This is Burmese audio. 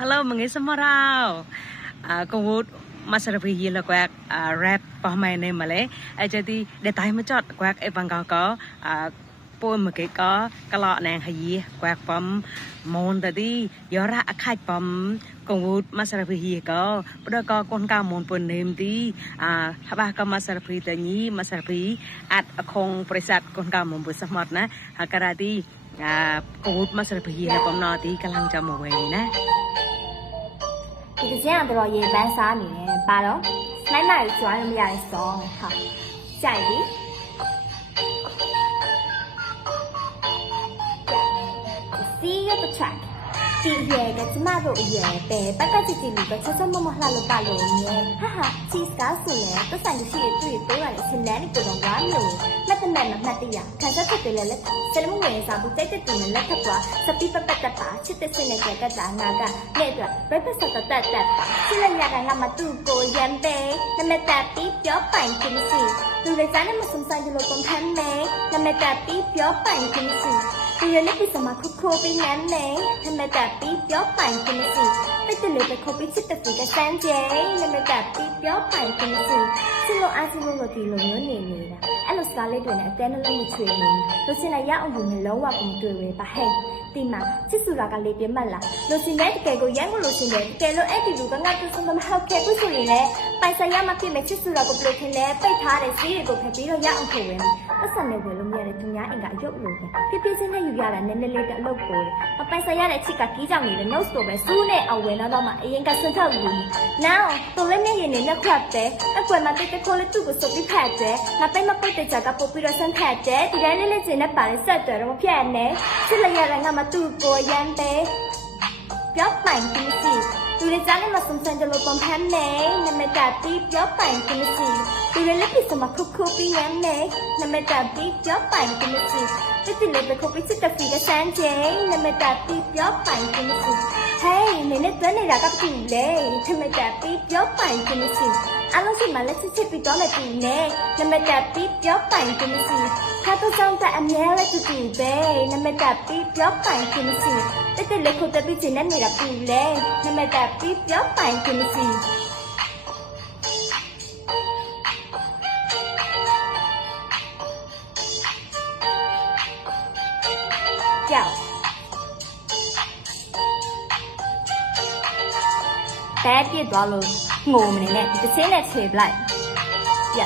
Hello, mengisemorau. Kau masa lebih hilang kuat rap pahmai ni malay. Jadi detai macam kuat bangga kau pun mungkin kau kalau neng haji kuat pam mon tadi yara akai pam kau masa lebih hilang kau. Pada kau kon kau mon pun nemti habis kau masa lebih tani masa lebih at kong perisat kon kau mon pun sempat na karadi kau masa lebih hilang pam nanti kalang jamu ini na. ဒီကကျန်ကတော့ရေပန်းစားနေတယ်ပါတော့နိုင်နိုင်ကျွမ်းလို့မရရင်စောင်းဟာကြိုက်ပြီ See you the track ဒီရေကကျမတို့အရေပဲပက်ကချစ်ချစ်လူကချက်ချက်မမလှလို့ပါလို့မြဲဟာဟာ cheese ကဆိုလဲပတ်ဆိုင်ရှိတွေ့ပေးရတဲ့ရှင်လန်းကိုတော့ဝါလို့လက်တမဲ့မှတ်တရခံစားချက်တွေလည်းစလမငွေစားဘူးတိတ်တိတ်တူနဲ့လက်ထပ်သွားစပီးပပတက်ပါချစ်တဲ့စနေကြကတာငါကနဲ့တော့ဘယ်ပတ်ဆက်တက်တက်ပါချစ်လက်ရတာငါမတူကိုရမ်းပဲနမတက်ပြီးပြောပိုင်ခြင်းစီလူတွေစားနေမစုံဆိုင်လို့ကုန်ခံမဲနမတက်ပြီးပြောပိုင်ခြင်းစီသူရလက်ပြီးစမှာခိုးပြီးနမ်းနေနမတက်ပြီးပြောပိုင်ခြင်းစီတိတ်တလေပဲခိုးပြီးချစ်တဲ့စီကစမ်းကျဲနမတက်ပြီးပြောပိုင်ခြင်းစီချစ်လို့အားစလို့ဒီလိုမျိုးနေနေတာအဲ့လိုစကားလေးတွေနဲ့အတဲနှလုံးမချွေနေလို့စင်လိုက်ရအောင်ဘူးမျိုးလုံးဝကုန်တွေ့ပဲပါဟဲ့ဒီမှာချစ်စုကလေးပြမှတ်လာလို့စင်တဲ့တကယ်ကိုရမ်းလို့စင်တယ်တကယ်လို့အဲ့ဒီလူကငါ့ကိုဆုံးမဟုတ်ခဲ့ဘူးဆိုရင်လည်းပိုင်ဆိုင်ရမှဖြစ်မယ်ချစ်စုကကိုဘလို့ထင်လဲပိတ်ထားတဲ့စီးတွေကိုဖက်ပြီးတော့ရအောင်ထိုးဝင်ပတ်စံနဲ့ဝင်လို့မရတဲ့သူများအင်ကအယုတ်လို့ပဲဖြစ်ဖြစ်ချင်းနဲ့ယူရတာနည်းနည်းလေးတအလုပ်ပေါ်တယ်မပိုင်ဆိုင်ရတဲ့ချစ်ကကြီးကြောင်နေတဲ့ notes ကိုပဲစူးနဲ့အောင်ဝင်တော့မှအရင်ကဆွတ်ထုတ်ယူ now တော်လည်းမျက်ရည်နဲ့နှက်ခွက်တယ်အကွယ်မှာတိတ်တခိုးလေးသူ့ကိုစုပ်ပြီးဖက်တယ်ငါပိတ်မပိတ်တဲ့ကြကပုတ်ပြီးတော့ဆန်းထက်တယ်ဒီတိုင်းလေးလေးကျင်နဲ့ပါလေဆက်တယ်တော့မဖြစ်နဲ့ချစ်လိုက်ရတဲ့ငါမသူ့ကိုရမ်းတယ်ပြောပိုင်ခြင်းစီသူတွေကြားနဲ့မစုံစမ်းကြလို့ပုံဖမ်းနေနမတတိပြောပိုင်ခြင်းစီသူတွေလက်ပြီးစမခုခုပြီးရမ်းနေနမတတိပြောပိုင်ခြင်းစီတိတိလေးပဲခုပြီးစစ်တဖီကစမ်းကျင်းနမတတိပြောပိုင်ခြင်းစီဟေးနည်းနည်းတွန်းနေတာကပ်ပြီလေနမတတိပြောပိုင်ခြင်းစီအားလုံးစိတ်မှာလက်ချစ်ပြီးတော့လည်းပြီနဲ့နမတတိပြောပိုင်ခြင်းစီခါတော့ဆောင်တဲ့အမြဲလက်ချစ်ပြီပဲနမတတိပြောပိုင်ခြင်းစီတိတိလေးခုတပိချင်နေတာပြီလေနမတတိပြောပိုင်ခြင်းစီကြောက်ဘဲပြစ်သွားလို့ငိုမနေနဲ့ဒီတစ်စင်းနဲ့ခြေပလိုက်ပြ